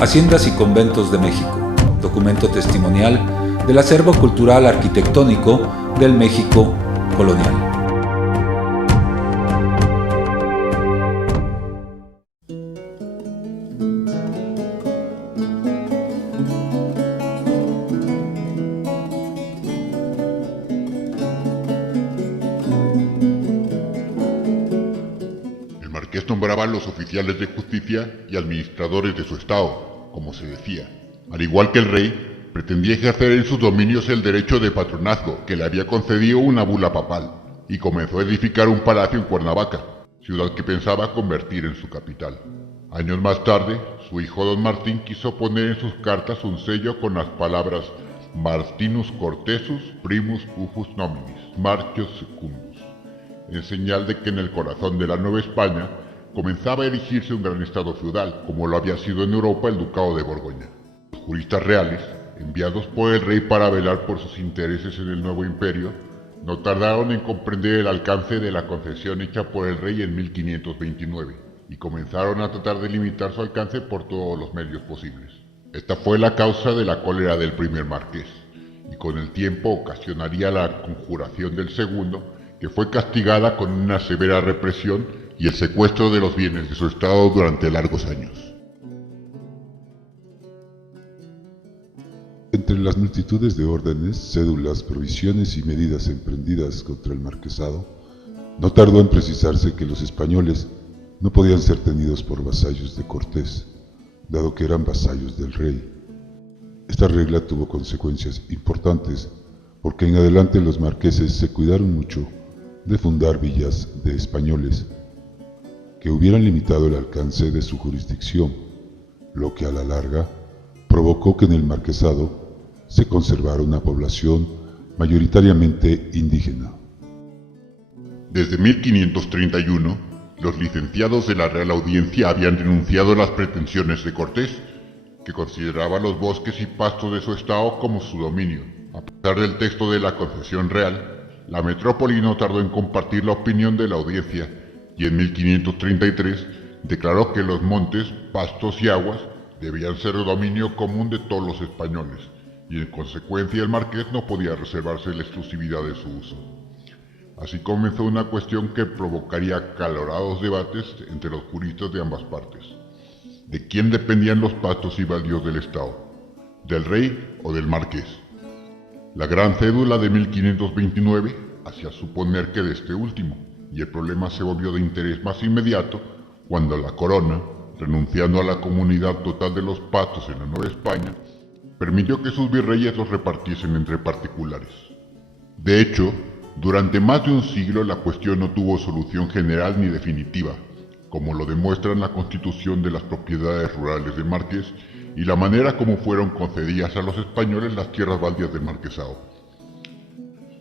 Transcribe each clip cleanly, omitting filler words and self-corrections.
Haciendas y Conventos de México, documento testimonial del acervo cultural arquitectónico del México colonial. El marqués nombraba a los oficiales de justicia y administradores de su estado, como se decía. Al igual que el rey, pretendía ejercer en sus dominios el derecho de patronazgo que le había concedido una bula papal, y comenzó a edificar un palacio en Cuernavaca, ciudad que pensaba convertir en su capital. Años más tarde, su hijo don Martín quiso poner en sus cartas un sello con las palabras Martinus Cortesus Primus Ujus Nominis, Martius Secundus, en señal de que en el corazón de la Nueva España comenzaba a erigirse un gran estado feudal, como lo había sido en Europa el Ducado de Borgoña. Los juristas reales, enviados por el rey para velar por sus intereses en el nuevo imperio, no tardaron en comprender el alcance de la concesión hecha por el rey en 1529, y comenzaron a tratar de limitar su alcance por todos los medios posibles. Esta fue la causa de la cólera del primer marqués, y con el tiempo ocasionaría la conjuración del segundo, que fue castigada con una severa represión y el secuestro de los bienes de su estado durante largos años. Entre las multitudes de órdenes, cédulas, provisiones y medidas emprendidas contra el marquesado, no tardó en precisarse que los españoles no podían ser tenidos por vasallos de Cortés, dado que eran vasallos del rey. Esta regla tuvo consecuencias importantes, porque en adelante los marqueses se cuidaron mucho de fundar villas de españoles que hubieran limitado el alcance de su jurisdicción, lo que a la larga provocó que en el marquesado se conservara una población mayoritariamente indígena. Desde 1531, los licenciados de la Real Audiencia habían renunciado a las pretensiones de Cortés, que consideraba los bosques y pastos de su estado como su dominio. A pesar del texto de la concesión real, la metrópoli no tardó en compartir la opinión de la audiencia, y en 1533 declaró que los montes, pastos y aguas debían ser el dominio común de todos los españoles, y en consecuencia el marqués no podía reservarse la exclusividad de su uso. Así comenzó una cuestión que provocaría acalorados debates entre los juristas de ambas partes. ¿De quién dependían los pastos y baldíos del Estado? ¿Del rey o del marqués? La gran cédula de 1529 hacía suponer que de este último, y el problema se volvió de interés más inmediato cuando la corona, renunciando a la comunidad total de los pastos en la Nueva España, permitió que sus virreyes los repartiesen entre particulares. De hecho, durante más de un siglo la cuestión no tuvo solución general ni definitiva, como lo demuestran la constitución de las propiedades rurales del marqués y la manera como fueron concedidas a los españoles las tierras baldías del marquesado.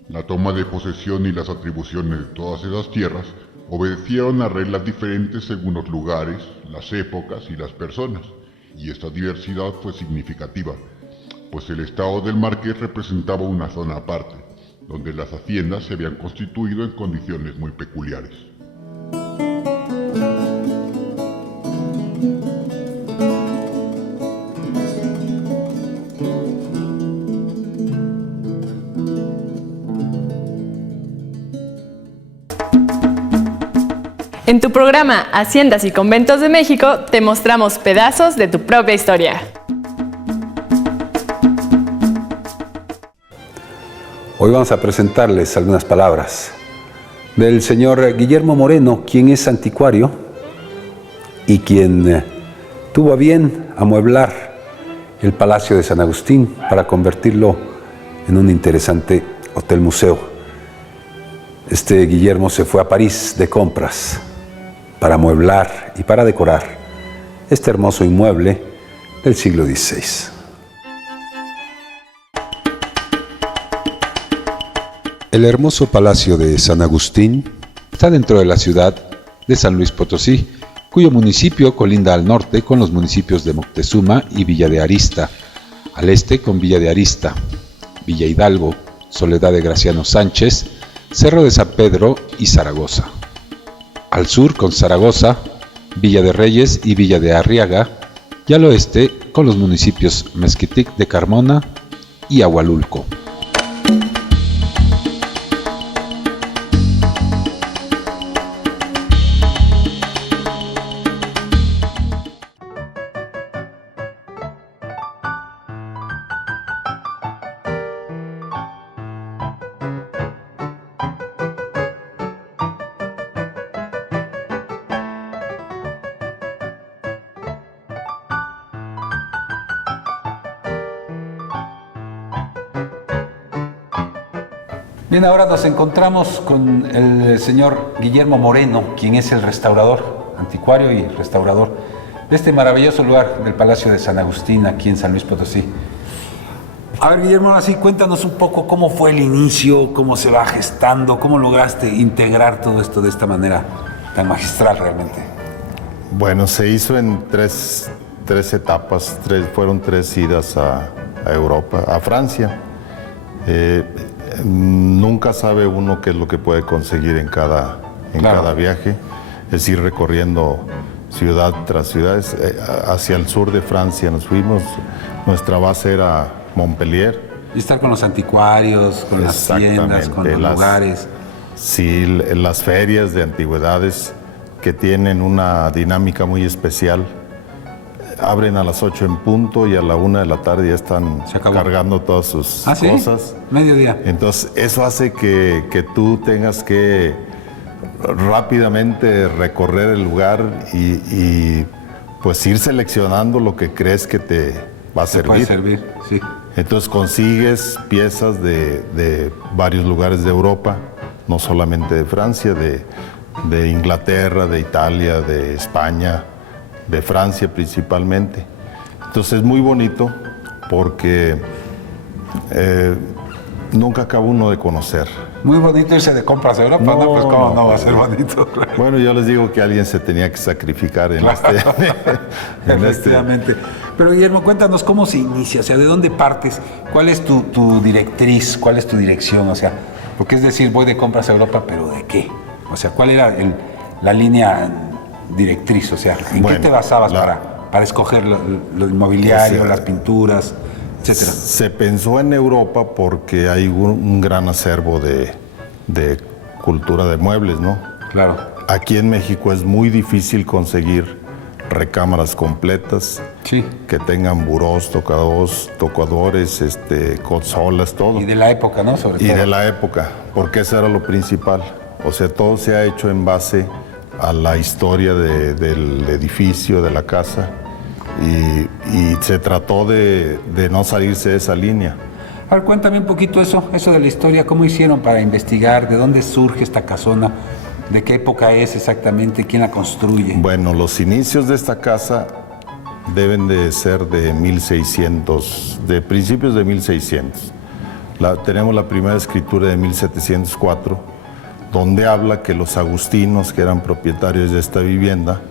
La toma de posesión y las atribuciones de todas esas tierras obedecieron a reglas diferentes según los lugares, las épocas y las personas, y esta diversidad fue significativa, pues el estado del marqués representaba una zona aparte, donde las haciendas se habían constituido en condiciones muy peculiares. En tu programa Haciendas y Conventos de México te mostramos pedazos de tu propia historia. Hoy vamos a presentarles algunas palabras del señor Guillermo Moreno, quien es anticuario y quien tuvo a bien amueblar el Palacio de San Agustín para convertirlo en un interesante hotel museo. Este Guillermo se fue a París de compras para amueblar y para decorar este hermoso inmueble del siglo XVI. El hermoso Palacio de San Agustín está dentro de la ciudad de San Luis Potosí, cuyo municipio colinda al norte con los municipios de Moctezuma y Villa de Arista, al este con Villa de Arista, Villa Hidalgo, Soledad de Graciano Sánchez, Cerro de San Pedro y Zaragoza. Al sur con Zaragoza, Villa de Reyes y Villa de Arriaga, y al oeste con los municipios Mezquitic de Carmona y Ahualulco. Bien, ahora nos encontramos con el señor Guillermo Moreno, quien es el restaurador, anticuario y restaurador de este maravilloso lugar del Palacio de San Agustín, aquí en San Luis Potosí. A ver, Guillermo, ahora sí, cuéntanos un poco cómo fue el inicio, cómo se va gestando, cómo lograste integrar todo esto de esta manera tan magistral realmente. Bueno, se hizo en tres etapas, fueron 3 idas a Europa, a Francia. Nunca sabe uno qué es lo que puede conseguir en cada viaje. Es ir recorriendo ciudad tras ciudad. Hacia el sur de Francia nos fuimos. Nuestra base era Montpellier. Y estar con los anticuarios, con las tiendas, con los lugares. Sí, las ferias de antigüedades que tienen una dinámica muy especial. Abren a las 8 en punto y a la 1 de la tarde ya están cargando todas sus cosas. ¿Sí? Mediodía. Entonces, eso hace que tú tengas que rápidamente recorrer el lugar y pues ir seleccionando lo que crees que te va a servir. Puede servir, sí. Entonces consigues piezas de varios lugares de Europa, no solamente de Francia, de Inglaterra, de Italia, de España, de Francia principalmente. Entonces es muy bonito porque nunca acaba uno de conocer. Muy bonito irse de compras a Europa, ¿no? Pues cómo no va a ser bonito. Bueno, yo les digo que alguien se tenía que sacrificar en Efectivamente. Pero Guillermo, cuéntanos cómo se inicia, o sea, ¿de dónde partes? ¿Cuál es tu directriz? ¿Cuál es tu dirección? O sea, porque es decir, voy de compras a Europa, ¿pero de qué? O sea, ¿cuál era la línea directriz? O sea, ¿en qué te basabas para escoger lo inmobiliario, las pinturas, etcétera? Se pensó en Europa porque hay un gran acervo de cultura de muebles, ¿no? Claro. Aquí en México es muy difícil conseguir recámaras completas, sí, que tengan burós, tocadores, consolas, todo. Y de la época, ¿no? Sobre todo. Y de la época, porque eso era lo principal. O sea, todo se ha hecho en base a la historia del edificio, de la casa, y se trató de no salirse de esa línea. A ver, cuéntame un poquito eso de la historia, ¿cómo hicieron para investigar? ¿De dónde surge esta casona? ¿De qué época es exactamente? ¿Quién la construye? Bueno, los inicios de esta casa deben de ser de 1600, de principios de 1600. Tenemos la primera escritura de 1704, donde habla que los agustinos, que eran propietarios de esta vivienda,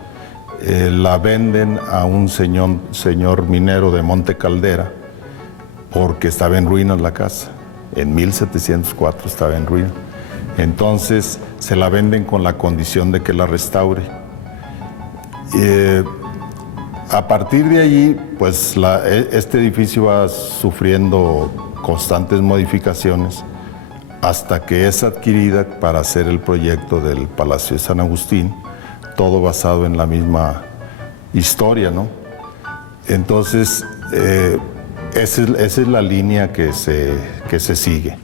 la venden a un señor minero de Monte Caldera, porque estaba en ruinas la casa. En 1704 estaba en ruinas. Entonces se la venden con la condición de que la restaure. A partir de allí, pues este edificio va sufriendo constantes modificaciones hasta que es adquirida para hacer el proyecto del Palacio de San Agustín, todo basado en la misma historia, ¿no? Entonces, esa es la línea que se sigue.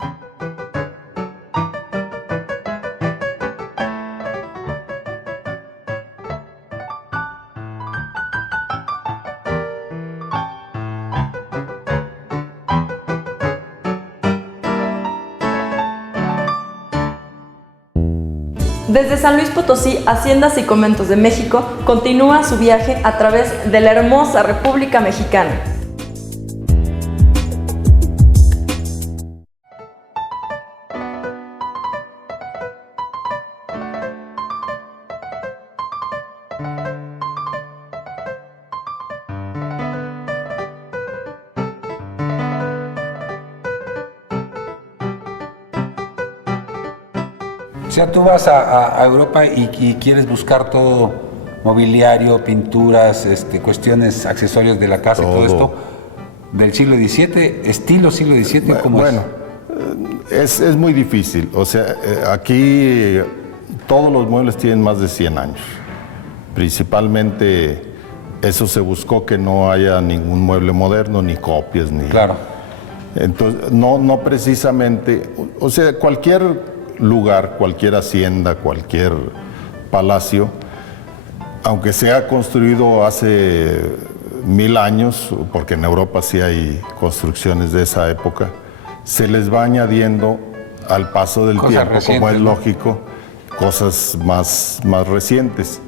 Desde San Luis Potosí, Haciendas y Conventos de México continúa su viaje a través de la hermosa República Mexicana. O sea, tú vas a Europa y quieres buscar todo mobiliario, pinturas, cuestiones, accesorios de la casa y todo esto del siglo XVII, estilo siglo XVII, ¿cómo bueno, es muy difícil. O sea, aquí todos los muebles tienen más de 100 años. Principalmente eso se buscó, que no haya ningún mueble moderno, ni copias, ni... Claro. Entonces, no precisamente, o sea, cualquier lugar, cualquier hacienda, cualquier palacio, aunque sea construido hace 1000 años, porque en Europa sí hay construcciones de esa época, se les va añadiendo al paso del tiempo, como es lógico, cosas más recientes.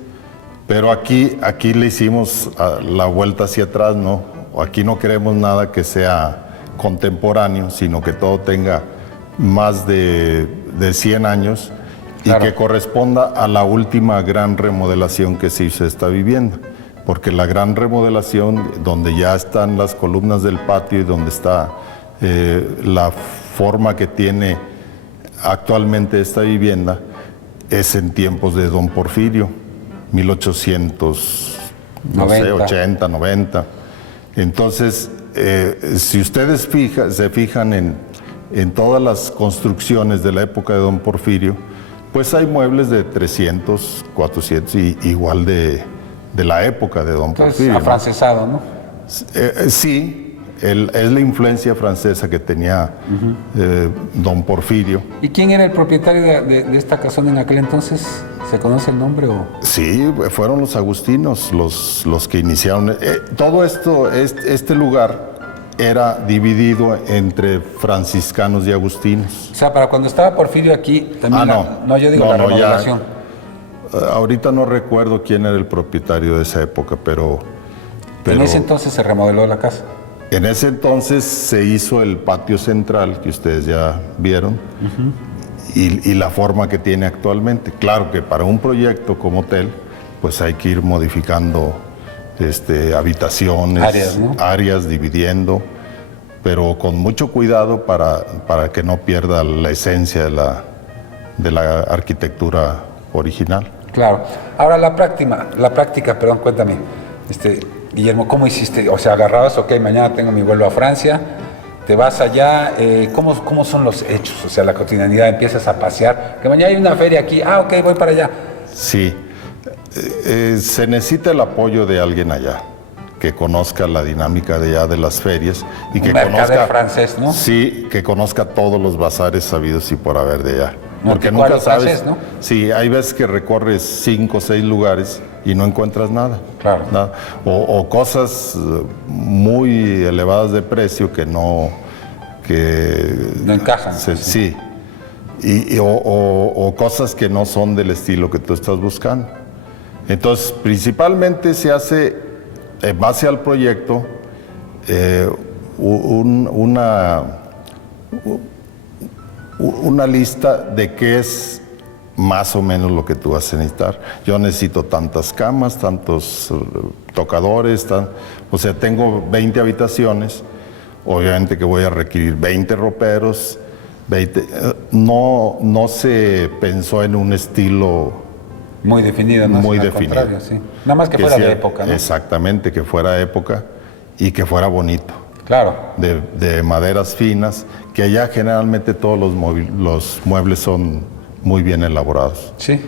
Pero aquí le hicimos la vuelta hacia atrás, ¿no? Aquí no queremos nada que sea contemporáneo, sino que todo tenga más de 100 años y que corresponda a la última gran remodelación que se hizo esta vivienda. Porque la gran remodelación, donde ya están las columnas del patio y donde está la forma que tiene actualmente esta vivienda, es en tiempos de Don Porfirio, 1880, 90. Entonces, si ustedes se fijan en todas las construcciones de la época de Don Porfirio, pues hay muebles de 300, 400, y igual de la época de Don Porfirio. Afrancesado, ¿no? Sí, es la influencia francesa que tenía Don Porfirio. ¿Y quién era el propietario de esta casona en aquel entonces? ¿Se conoce el nombre o...? Sí, fueron los agustinos los que iniciaron. Todo esto, este lugar era dividido entre franciscanos y agustinos. O sea, para cuando estaba Porfirio aquí, también... No, yo digo la remodelación. Ahorita no recuerdo quién era el propietario de esa época, pero... En ese entonces se remodeló la casa. En ese entonces se hizo el patio central, que ustedes ya vieron, y la forma que tiene actualmente. Claro que para un proyecto como hotel, pues hay que ir modificando habitaciones, áreas, dividiendo, pero con mucho cuidado para que no pierda la esencia de la arquitectura original. Claro. Ahora la práctica, perdón, cuéntame, Guillermo, ¿cómo hiciste? O sea, agarrabas, ok, mañana tengo mi vuelo a Francia, te vas allá, ¿cómo son los hechos? O sea, la cotidianidad, empiezas a pasear, que mañana hay una feria aquí, ok, voy para allá. Sí, se necesita el apoyo de alguien allá, que conozca la dinámica de allá de las ferias y que conozca francés, ¿no? Sí, que conozca todos los bazares sabidos y por haber de allá. Porque nunca sabes, francés, ¿no? Sí, hay veces que recorres 5 o 6 lugares y no encuentras nada. Claro. Nada. O cosas muy elevadas de precio que no encajan. Sí. O cosas que no son del estilo que tú estás buscando. Entonces, principalmente se hace, en base al proyecto, una lista de qué es más o menos lo que tú vas a necesitar. Yo necesito tantas camas, tantos tocadores, o sea, tengo 20 habitaciones, obviamente que voy a requerir 20 roperos, no se pensó en un estilo muy definido, ¿no? Muy definido. Sí. Nada más que fuera de época, ¿no? Exactamente, que fuera época y que fuera bonito. Claro. De maderas finas, que allá generalmente todos los muebles son muy bien elaborados. Sí.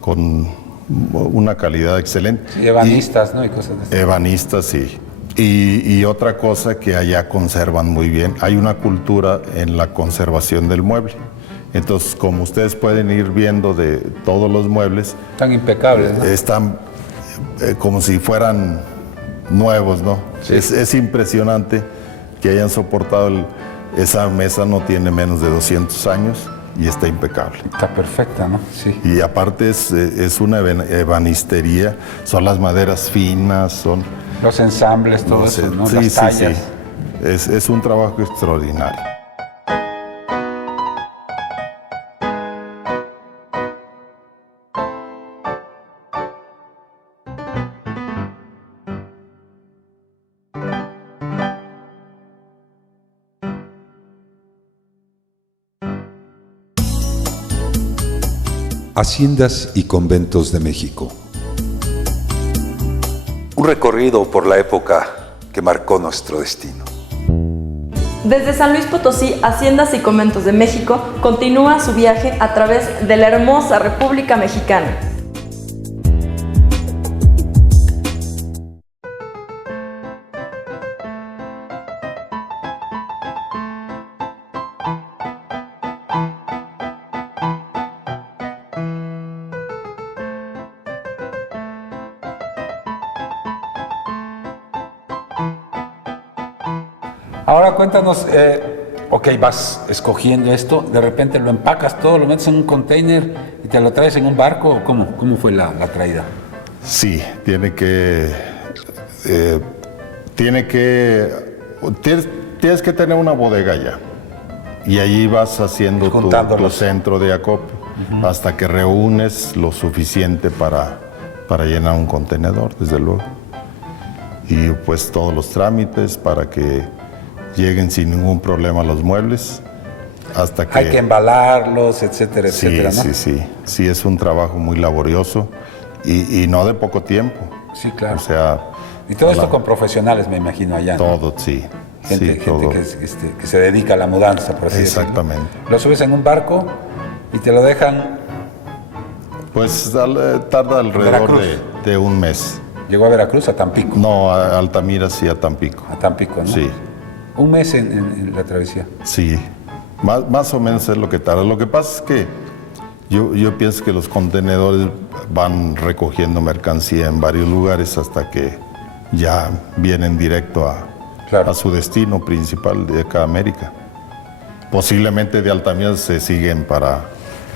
Con una calidad excelente. Sí, ebanistas, ¿no? Y cosas de eso. Ebanistas, sí. Y otra cosa que allá conservan muy bien, hay una cultura en la conservación del mueble. Entonces, como ustedes pueden ir viendo de todos los muebles... Están impecables, ¿no? Están como si fueran nuevos, ¿no? Sí. Es impresionante que hayan soportado esa mesa, no tiene menos de 200 años y está impecable. Está perfecta, ¿no? Sí. Y aparte es una ebanistería, son las maderas finas, son... Los ensambles, todo eso, ¿no? Sí, las tallas. Sí. Es un trabajo extraordinario. Haciendas y conventos de México. Un recorrido por la época que marcó nuestro destino. Desde San Luis Potosí, Haciendas y Conventos de México continúa su viaje a través de la hermosa República Mexicana. Ahora cuéntanos, ok, vas escogiendo esto, de repente lo empacas todo, lo metes en un container y te lo traes en un barco. ¿Cómo fue la traída? Sí, tienes que tener una bodega ya. Y allí vas haciendo tu centro de acopio hasta que reúnes lo suficiente para llenar un contenedor, desde luego. Y pues todos los trámites para que lleguen sin ningún problema los muebles. Hasta que... Hay que embalarlos, etcétera, etcétera, ¿no? Sí, es un trabajo muy laborioso y no de poco tiempo. Sí, claro. O sea... Y todo esto con profesionales, me imagino, allá, ¿no? Todo, sí. Gente todo. que se dedica a la mudanza, por así decirlo. Exactamente. Lo subes en un barco y te lo dejan... Pues tarda alrededor de un mes. ¿Llegó a Veracruz, a Tampico? No, a Altamira, sí, a Tampico. A Tampico, ¿no? Sí. Un mes en la travesía. Sí, más o menos es lo que tarda. Lo que pasa es que yo pienso que los contenedores van recogiendo mercancía en varios lugares hasta que ya vienen directo a su destino principal de acá América. Posiblemente de Altamira se siguen para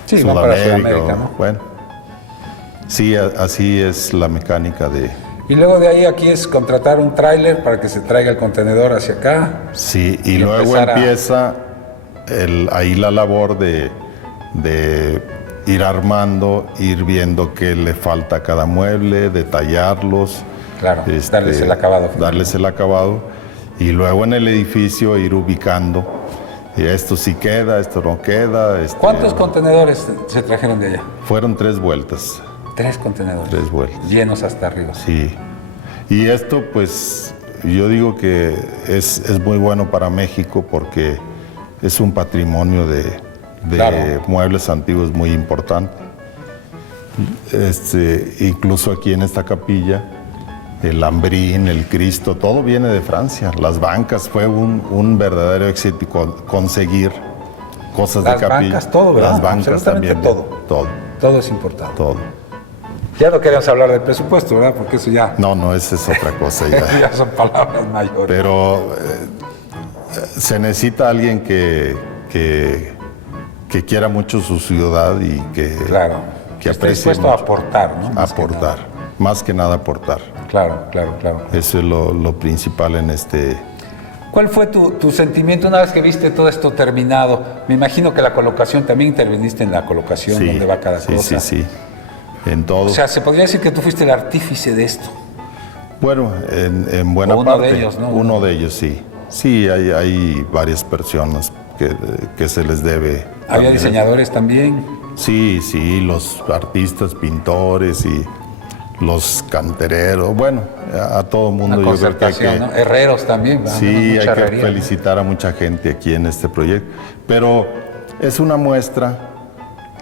Sudamérica, ¿no? Bueno, sí, así es la mecánica de... Y luego de ahí aquí es contratar un tráiler para que se traiga el contenedor hacia acá. Sí, y luego empieza ahí la labor de ir armando, ir viendo qué le falta a cada mueble, detallarlos. Claro, darles el acabado. Darles el acabado. Y luego en el edificio ir ubicando. Esto sí queda, esto no queda. ¿Cuántos contenedores se trajeron de allá? Fueron 3 vueltas. 3 contenedores. 3 vueltas. Llenos hasta arriba. Sí. Y esto, pues, yo digo que es muy bueno para México porque es un patrimonio de muebles antiguos muy importante. Incluso aquí en esta capilla, el lambrín, el Cristo, todo viene de Francia. Las bancas, fue un verdadero éxito conseguir cosas de capilla. Las bancas, todo, ¿verdad? Las bancas también. Todo es importante. Todo. Ya no queremos hablar del presupuesto, ¿verdad? Porque eso ya... No, esa es otra cosa ya. Ya son palabras mayores. Pero se necesita alguien que quiera mucho su ciudad y que esté dispuesto a aportar, ¿no? Más que nada aportar. Claro. Eso es lo principal en este... ¿Cuál fue tu sentimiento una vez que viste todo esto terminado? Me imagino que la colocación, también interviniste en la colocación, donde va cada cosa. Sí. En todo. O sea, se podría decir que tú fuiste el artífice de esto. Bueno, en buena parte. Uno de ellos, ¿no? Uno de ellos, sí. Sí, hay varias personas que se les debe. ¿Había diseñadores también? Sí, los artistas, pintores y los cantereros. Bueno, a todo mundo yo creo que hay que... ¿no? Herreros también. ¿verdad? Sí, hay que felicitar a mucha gente aquí en este proyecto. Pero es una muestra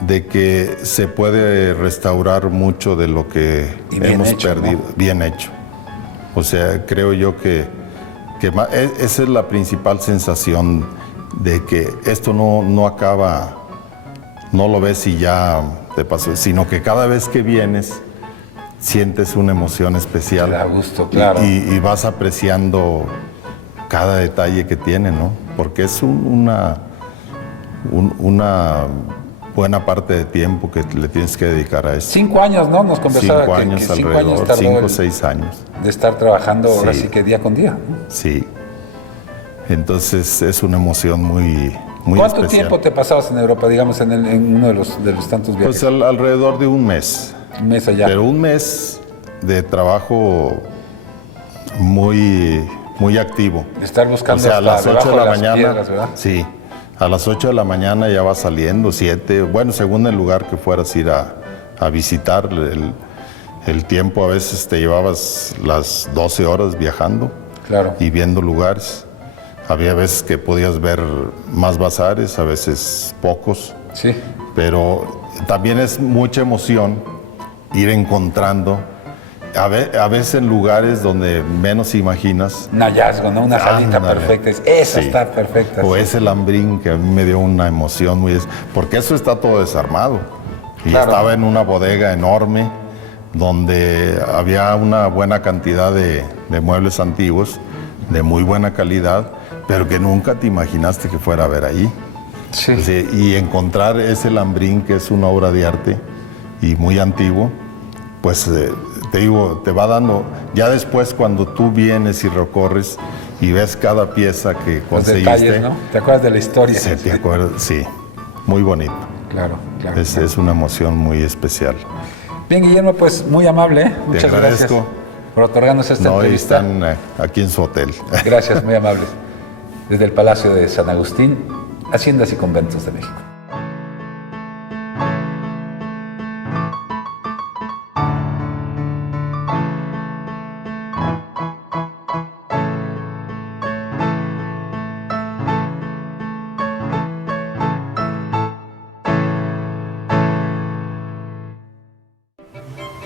de que se puede restaurar mucho de lo que hemos perdido. ¿No? Bien hecho. O sea, creo yo que esa es la principal sensación de que esto no acaba, no lo ves y ya te pasó, sino que cada vez que vienes sientes una emoción especial. Da gusto, claro. Y vas apreciando cada detalle que tiene, ¿no? Porque es una buena parte de tiempo que le tienes que dedicar a esto. 5 años, ¿no? Nos conversaba 5 años que 5 alrededor, años 5 o 6 años. De estar trabajando ahora sí que día con día, ¿no? Sí. Entonces es una emoción muy ¿Cuánto especial. tiempo te pasabas en Europa, digamos, en uno de los tantos viajes? Pues alrededor de un mes. Un mes allá. Pero un mes de trabajo muy activo. De estar buscando, o sea, a las 8 de la mañana. Piedras, ¿verdad? Sí. A las 8 de la mañana ya vas saliendo, 7, bueno, según el lugar que fueras a ir a visitar, El tiempo a veces te llevabas las 12 horas viajando y viendo lugares. Había veces que podías ver más bazares, a veces pocos. Sí. Pero también es mucha emoción ir encontrando, a veces en lugares donde menos imaginas. Un hallazgo, ¿no? Una salita Ándale. perfecta. Esa Sí. está perfecta. O sí. ese lambrín que a mí me dio una emoción muy... Porque eso está todo desarmado. Y Claro. estaba en una bodega enorme donde había una buena cantidad de muebles antiguos, de muy buena calidad, pero que nunca te imaginaste que fuera a ver ahí. Sí. Sí, y encontrar ese lambrín, que es una obra de arte y muy antiguo, pues te digo, te va dando, ya después cuando tú vienes y recorres y ves cada pieza que Los conseguiste, detalles, ¿no? ¿Te acuerdas de la historia? sí, te acuerdas, sí, muy bonito. Claro, claro. Es una emoción muy especial. Bien, Guillermo, pues muy amable. ¿eh? Muchas agradezco. gracias por otorgarnos esta No, y entrevista. están aquí en su hotel. Gracias, muy amables. Desde el Palacio de San Agustín, Haciendas y Conventos de México.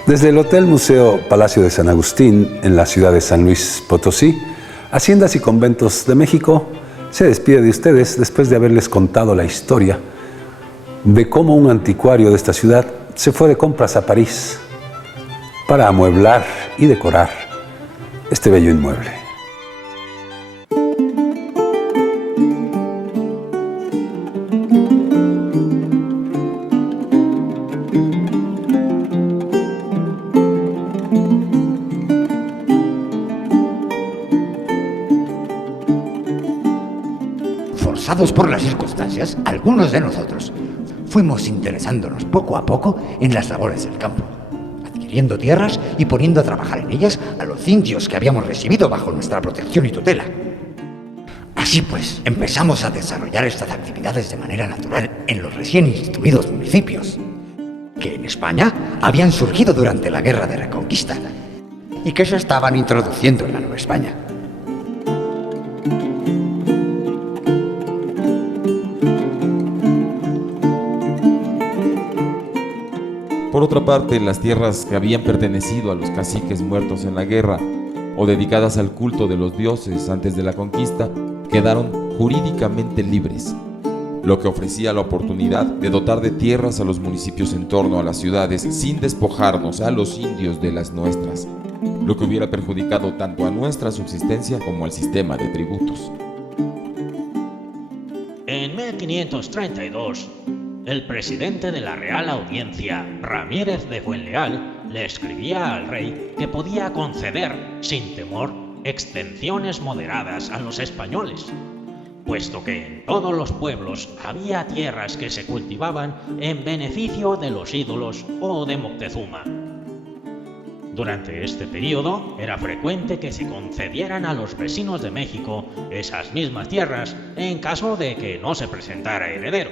Desde el Hotel Museo Palacio de San Agustín, en la ciudad de San Luis Potosí, Haciendas y Conventos de México se despide de ustedes después de haberles contado la historia de cómo un anticuario de esta ciudad se fue de compras a París para amueblar y decorar este bello inmueble. Forzados por las circunstancias, algunos de nosotros fuimos interesándonos poco a poco en las labores del campo, adquiriendo tierras y poniendo a trabajar en ellas a los indios que habíamos recibido bajo nuestra protección y tutela. Así pues, empezamos a desarrollar estas actividades de manera natural en los recién instituidos municipios, que en España habían surgido durante la Guerra de Reconquista y que se estaban introduciendo en la Nueva España. Por otra parte, las tierras que habían pertenecido a los caciques muertos en la guerra o dedicadas al culto de los dioses antes de la conquista quedaron jurídicamente libres, lo que ofrecía la oportunidad de dotar de tierras a los municipios en torno a las ciudades sin despojarnos a los indios de las nuestras, lo que hubiera perjudicado tanto a nuestra subsistencia como al sistema de tributos. En 1532, el presidente de la Real Audiencia, Ramírez de Fuenleal, le escribía al rey que podía conceder, sin temor, extensiones moderadas a los españoles, puesto que en todos los pueblos había tierras que se cultivaban en beneficio de los ídolos o de Moctezuma. Durante este periodo era frecuente que se concedieran a los vecinos de México esas mismas tierras en caso de que no se presentara heredero.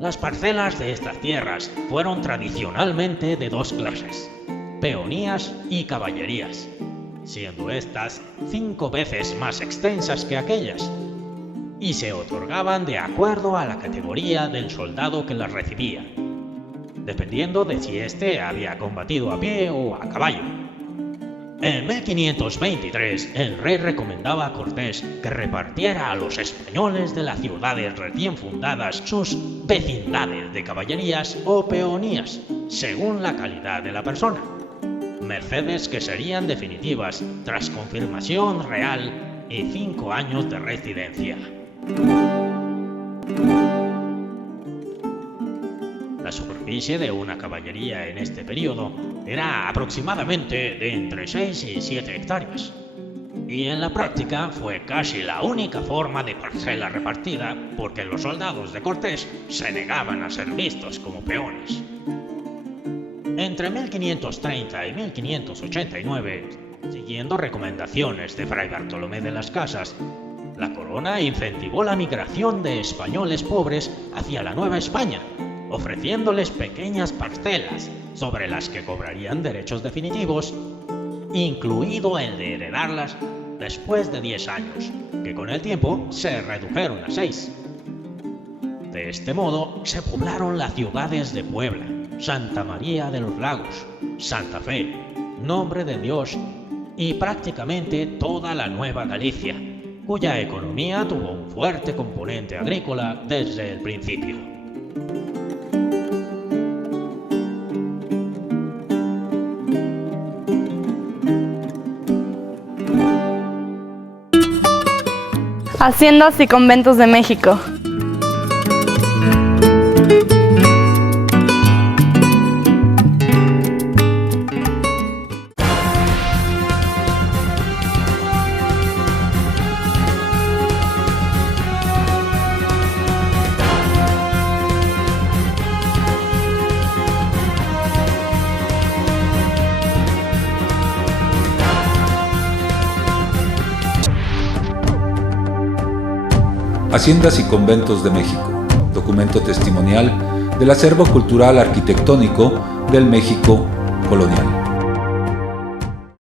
Las parcelas de estas tierras fueron tradicionalmente de dos clases, peonías y caballerías, siendo estas 5 veces más extensas que aquellas, y se otorgaban de acuerdo a la categoría del soldado que las recibía, dependiendo de si éste había combatido a pie o a caballo. En 1523, el rey recomendaba a Cortés que repartiera a los españoles de las ciudades recién fundadas sus vecindades de caballerías o peonías, según la calidad de la persona, mercedes que serían definitivas tras confirmación real y 5 años de residencia. La superficie de una caballería en este periodo era aproximadamente de entre 6 y 7 hectáreas, y en la práctica fue casi la única forma de parcela repartida porque los soldados de Cortés se negaban a ser vistos como peones. Entre 1530 y 1589, siguiendo recomendaciones de Fray Bartolomé de las Casas, la corona incentivó la migración de españoles pobres hacia la Nueva España, ofreciéndoles pequeñas parcelas sobre las que cobrarían derechos definitivos, incluido el de heredarlas después de 10 años, que con el tiempo se redujeron a 6. De este modo se poblaron las ciudades de Puebla, Santa María de los Lagos, Santa Fe, Nombre de Dios y prácticamente toda la Nueva Galicia, cuya economía tuvo un fuerte componente agrícola desde el principio. Haciendas y conventos de México. Haciendas y conventos de México, documento testimonial del acervo cultural arquitectónico del México colonial.